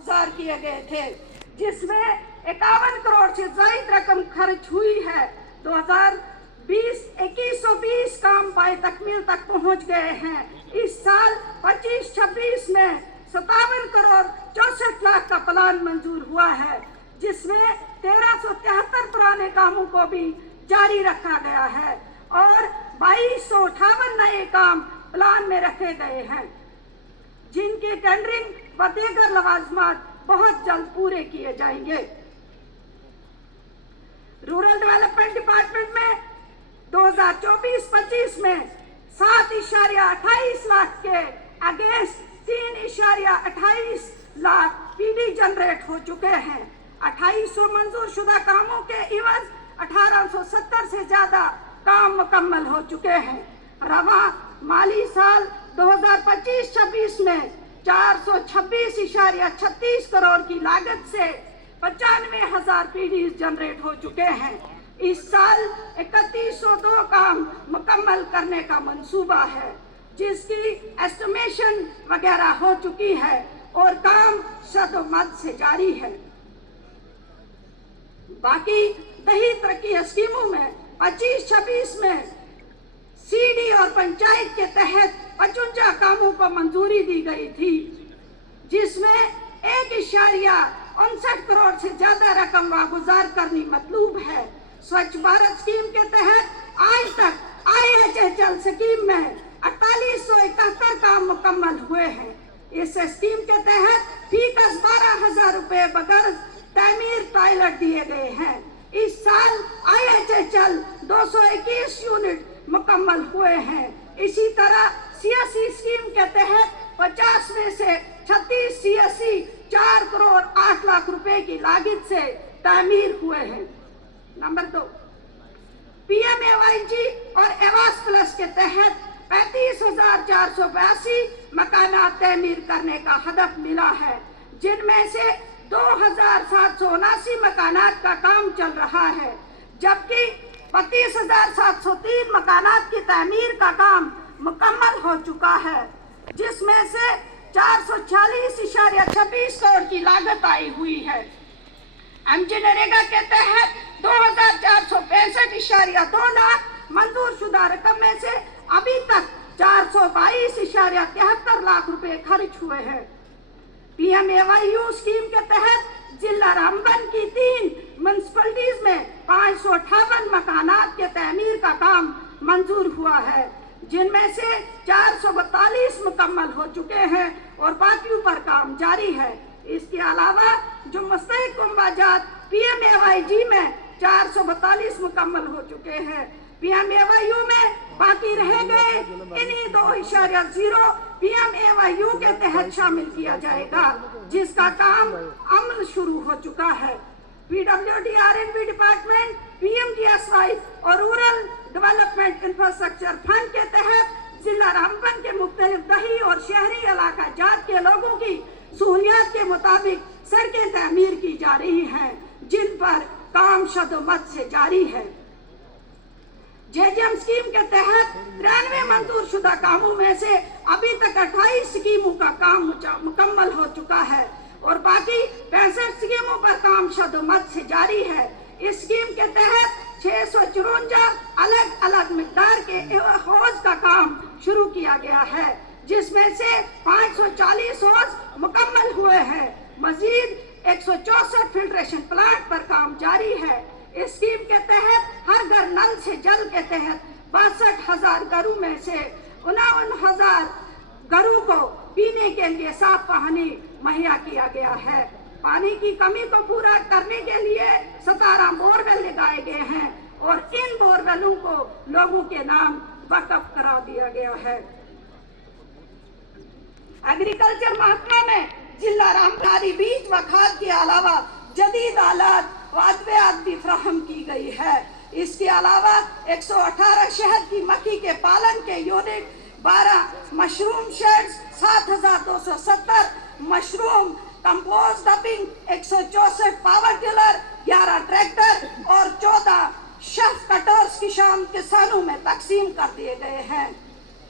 गुजार किए गए थे, जिसमें 51 करोड़ से ज्यादा रकम खर्च हुई है। 2120 काम पाए तकमील तक पहुंच गए हैं। इस साल 25-26 में 57 करोड़ 64 लाख का प्लान मंजूर हुआ है, जिसमें 1373 पुराने कामों को भी जारी रखा गया है और 2258 नए काम प्लान में रखे गए हैं, जिनकी टेंडरिंग व दीगर लवाजमात बहुत जल्द पूरे किए जाएंगे। रूरल डेवलपमेंट डिपार्टमेंट में 2024-25 में 7.28 लाख के अगेंस्ट 3.28 लाख पीडी जनरेट हो चुके हैं। 2800 मंजूर शुदा कामों के इवज 1870 से ज्यादा काम मुकम्मल हो चुके हैं। रवा माली साल 2025-26 में 426.36 करोड़ की लागत से 95,000 पीडी जनरेट हो चुके हैं। इस साल 3102 काम मुकम्मल करने का मंसूबा है, जिसकी एस्टिमेशन वगैरह हो चुकी है और काम शदोमद से जारी है। बाकी दही तरक्की स्कीमों में 25-26 में सीडी और पंचायत के तहत 55 कामों को मंजूरी दी गई थी, जिसमें 1.59 करोड़ से ज्यादा रकम वागुजार करनी मतलूब है। स्वच्छ भारत स्कीम के तहत आज तक IHHL स्कीम में 4871 काम मुकम्मल हुए हैं। इस स्कीम के तहत फीकस 12,000 रुपए बगैर तामीर टॉयलेट दिए गए हैं। इस साल IHHL 221 यूनिट मुकम्मल हुए हैं। इसी तरह CSE स्कीम के तहत 50 में से 36 CSE 4 करोड़ 8 लाख रुपए की लागत से तामीर हुए हैं। नंबर 2, PMAYG और एवास प्लस के तहत 35,482 मकानात तामीर करने का हदफ मिला है, जिनमें से 2,779 मकानात का काम चल रहा है, जबकि 32,703 मकानात की तामीर का काम मुकम्मल हो चुका है, जिसमें से 446.26 करोड़ की लागत आई हुई है। MG नरेगा के तहत 2,465.2 लाख मंजूर शुदा रकम में से अभी तक 422.73 लाख रुपए खर्च हुए हैं। PMAYU स्कीम के तहत जिला रामबन की 3 म्युनिसिपैलिटीज में 558 मकानात के तामीर का काम मंजूर हुआ है, जिनमें से 442 मुकम्मल हो चुके हैं और बाकियों पर काम जारी है। इसके अलावा जो मुस्तहिक कुंभाजात PMAYG में 442 मुकम्मल हो चुके हैं, PMAYU में बाकी रह गए इन्हीं 2.0 PMAYU के तहत शामिल किया जाएगा, जिसका काम अमल शुरू हो चुका है। PWD R&B डिपार्टमेंट PMGSY और रूरल डेवलपमेंट इंफ्रास्ट्रक्चर फंड के तहत जिला रामबन के मुख्तलिफ दही और शहरी इलाका जात के लोगों की सहूलियात के मुताबिक सड़कें तामीर की जा रही हैं, जिन पर काम शदोमद से जारी है। JJM स्कीम के तहत 93 मंजूर शुदा कामों में से अभी तक 28 स्कीमों का काम मुकम्मल हो चुका है और बाकी 65 स्कीमों पर काम शदोमद से जारी है। इस स्कीम के तहत 654 अलग अलग मिकदार के हौज का काम शुरू किया गया है, जिसमें से 540 हौज मुकम्मल हुए हैं। मजीद 164 फिल्ट्रेशन प्लांट पर काम जारी है। इस स्कीम के तहत हर घर नल से जल के तहत 62,000 घरों में से 59,000 घरों को पीने के लिए साफ पानी मुहैया किया गया है। पानी की कमी को पूरा करने के लिए 17 बोरवेल लगाए गए हैं और इन बोरवेलों को लोगों के नाम वक्फ करा दिया गया है। एग्रीकल्चर महकमा में जिला रामधारी बीज व खाद के अलावा जदीद आलात व अद्वियात भी फराहम की गई है। इसके अलावा 118 शहद की मक्खी के पालन के unit, 12 mushroom shades, 7,270 mushroom compost dumping, 164 power tiller, 11 tractor और 14 शेल्फ कटर्स किसानों में तकसीम कर दिए गए हैं।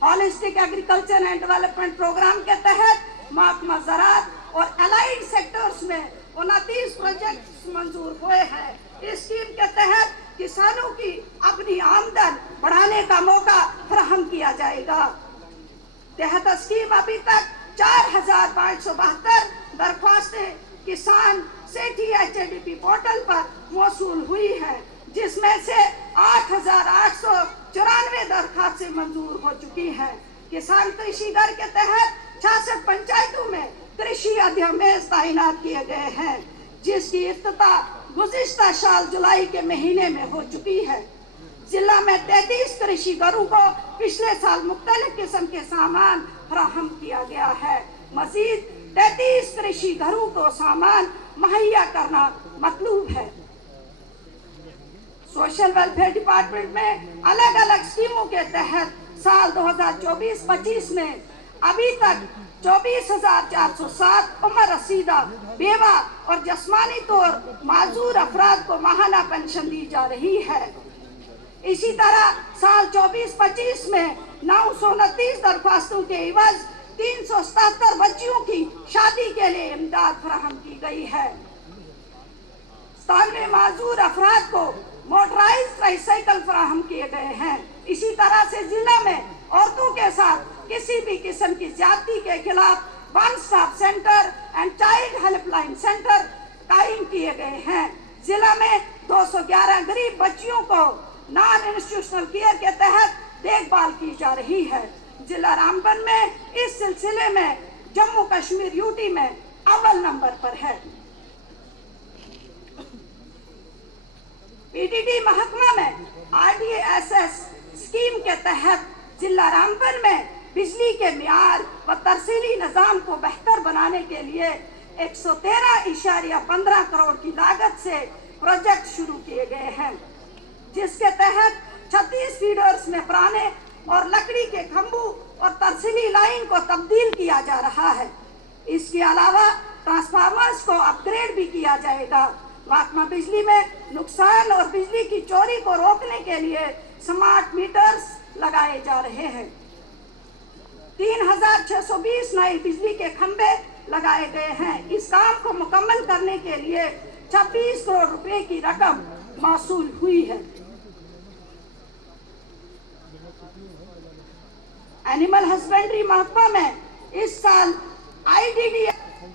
Holistic agriculture and development programme के तहत महकमा ज़राअत और अलाइड सेक्टर में 29 प्रोजेक्ट मंजूर हुए हैं। इस स्कीम के तहत किसानों की अपनी आमदन बढ़ाने का मौका फराहम किया जाएगा। तहत स्कीम अभी तक 4,572 दरख्वास्तें किसान सेठी HADP पोर्टल पर मौसूल हुई है, जिसमें से 8,894 दरख्वास्तें मंजूर हो चुकी हैं। किसान कृषि घर के तहत 66 पंचायतों में कृषि अध्ययन तैनात किए गए हैं, जिसकी इफ्तिताह गुज़िश्ता साल जुलाई के महीने में हो चुकी है। जिला में 33 कृषि घरों को पिछले साल मुख्तलिफ किस्म के सामान फराहम किया गया है। मजीद 33 कृषि घरों को सामान मुहैया करना मतलूब है। सोशल वेलफेयर डिपार्टमेंट में अलग अलग स्कीमों के तहत साल 2024-25 में अभी तक 24,407 उम्र रसीदा बेवा और जिस्मानी तौर माजूर अफराद को माहाना पेंशन दी जा रही है। इसी तरह साल 24-25 में 929 दरख्वास्तों के एवज 377 बच्चियों की शादी के लिए इमदाद फराहम की गई है। 97 माजूर अफराद को मोटराइज्ड ट्राईसाइकिल फराहम किए गए हैं। इसी तरह से जिला में औरतों के साथ किसी भी किस्म की ज्यादती के खिलाफ one stop centre and child helpline centre कायम किए गए हैं। जिला में 211 गरीब बच्चियों को नॉन इंस्टीट्यूशनल केयर के तहत देखभाल की जा रही है। जिला रामबन में इस सिलसिले में जम्मू कश्मीर यूटी में अव्वल नंबर पर है। PDD महकमा में RDSS स्कीम के तहत जिला रामबन में बिजली के मियार व तरसीली निज़ाम को बेहतर बनाने के लिए 113.15 करोड़ की लागत से प्रोजेक्ट शुरू किए गए हैं, जिसके तहत 36 फीडर्स में पुराने और लकड़ी के खंभों और तरसीली लाइन को तब्दील किया जा रहा है। इसके अलावा ट्रांसफार्मर्स को अपग्रेड भी किया जाएगा। महकमा बिजली में नुकसान और बिजली की चोरी को रोकने के लिए स्मार्ट मीटर्स लगाए जा रहे हैं। 3,620 नए बिजली के खंभे लगाए गए हैं। इस काम को मुकम्मल करने के लिए 26 करोड़ रुपए की रकम मौसूल हुई है। एनिमल हस्बेंड्री महकमा में इस साल IDD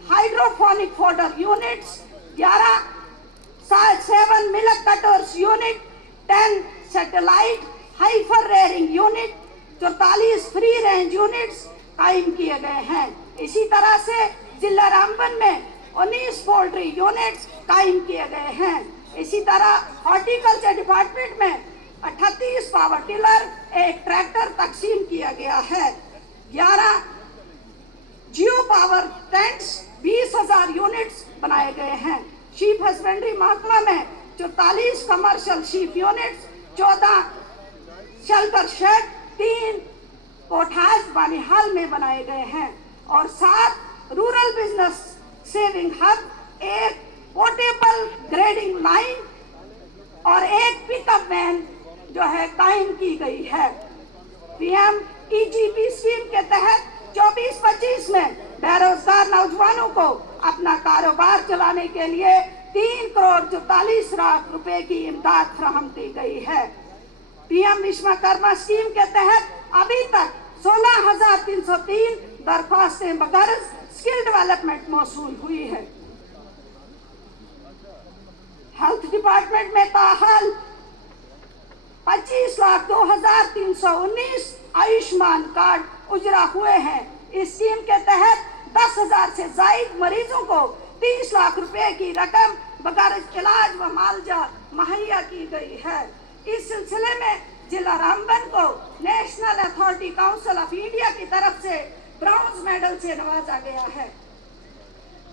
hydroponic fodder units 11, 7 milk cutters unit, 10 satellite hyper rearing unit, 44 free range units कायम किए गए हैं। इसी तरह से जिला रामबन में 19 पोल्ट्री यूनिट्स कायम किए गए हैं। इसी तरह हॉर्टिकल्चर डिपार्टमेंट में 38 पावर टिलर, एक ट्रैक्टर तकसीम किया गया है। 11 जियो पावर टेंट्स 20,000 यूनिट्स बनाए गए हैं। शीप हस्बेंड्री महकमा में 44 commercial sheep units, 14 shelter shed, 3 कोठास बानिहाल में बनाए गए हैं और 7 rural business saving hub, 1 portable grading line और 1 पिकअप वैन जो है कायम की गई है। PM-EGP स्कीम के तहत 24-25 में बेरोजगार नौजवानों को अपना कारोबार चलाने के लिए 3 करोड़ 44 लाख रुपए की इमदाद फराहम की गई है। PM विश्वकर्मा स्कीम के तहत अभी तक 16,303 दरख्वास्तें बगैर स्किल डेवलपमेंट मौसूल हुई है। हेल्थ डिपार्टमेंट में ताहाल 25,02,319 आयुष्मान कार्ड उजरा हुए हैं। इस स्कीम के तहत 10,000 से जायद मरीजों को 30 लाख रुपए की रकम बगैर इलाज व मुआवजा मुहैया की गई है। इस सिलसिले में जिला रामबन को national authority council of India की तरफ से ब्रॉन्ज मेडल से नवाजा गया है।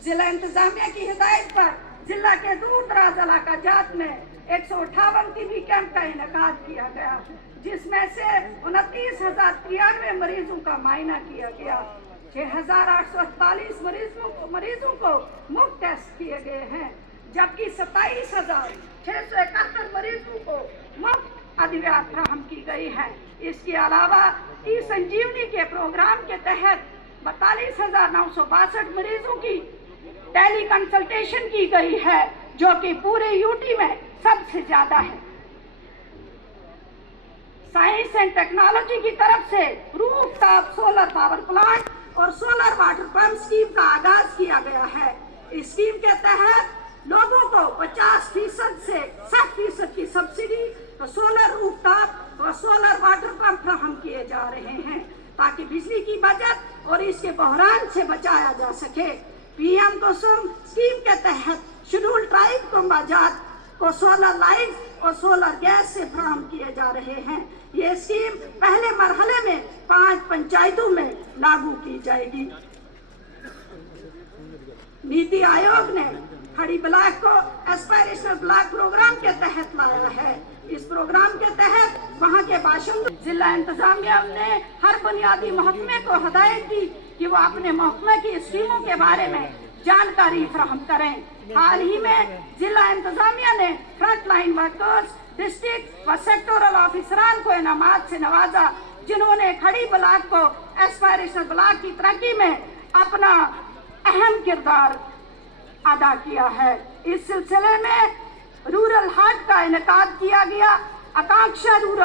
जिला इंतजामिया की हिदायत पर जिला के दूर दराज इलाका जात में 158 टीबी कैंप का इनेकाद किया गया, जिसमें से 29,093 मरीजों का मायना किया गया। 6,848 मरीजों को मुफ्त टेस्ट किए गए हैं, जबकि 27,671 मरीजों को मुफ्त अद्वियात फराहम की गई है। इसके अलावा ई-संजीवनी के प्रोग्राम के तहत 42,962 मरीजों की टेली कंसल्टेशन की गई है, जो कि पूरे यूटी में सबसे ज्यादा है। साइंस एंड टेक्नोलॉजी की तरफ से रूफटॉप सोलर पावर प्लांट और सोलर वाटर पंप स्कीम का आगाज किया गया है। इस स्कीम के तहत लोगों को 50% से 60% की सब्सिडी और सोलर रूफटॉप और सोलर वाटर पंप फराहम किए जा रहे हैं, ताकि बिजली की बचत और इसके बहरान से बचाया जा सके। पीएम कुसुम स्कीम के तहत शेड्यूल्ड ट्राइब कुंभाजात को सोलर लाइट और सोलर गैस से फराहम किए जा रहे हैं। ये स्कीम पहले मरहले में 5 पंचायतों में लागू की जाएगी। नीति आयोग ने खड़ी ब्लॉक को एस्पायरेशनल ब्लॉक प्रोग्राम के तहत लाया है। इस प्रोग्राम के तहत वहां के बाशिंदों, जिला इंतजामिया ने हर बुनियादी महकमे को हदायत दी कि वो अपने महकमे की स्कीमों के बारे में जानकारी फराहम करें। हाल ही में जिला इंतजामिया ने फ्रंट लाइन वर्कर्स, डिस्ट्रिक्ट व सेक्टोरल ऑफिसरान को इनामात से नवाजा, जिन्होंने खड़ी ब्लॉक को एस्पायरेशनल ब्लॉक की तरक्की में अपना अहम किरदार अदा किया है। इस सिलसिले में रूरल हाट का इनेकाद किया गया। आकांक्षा रूरल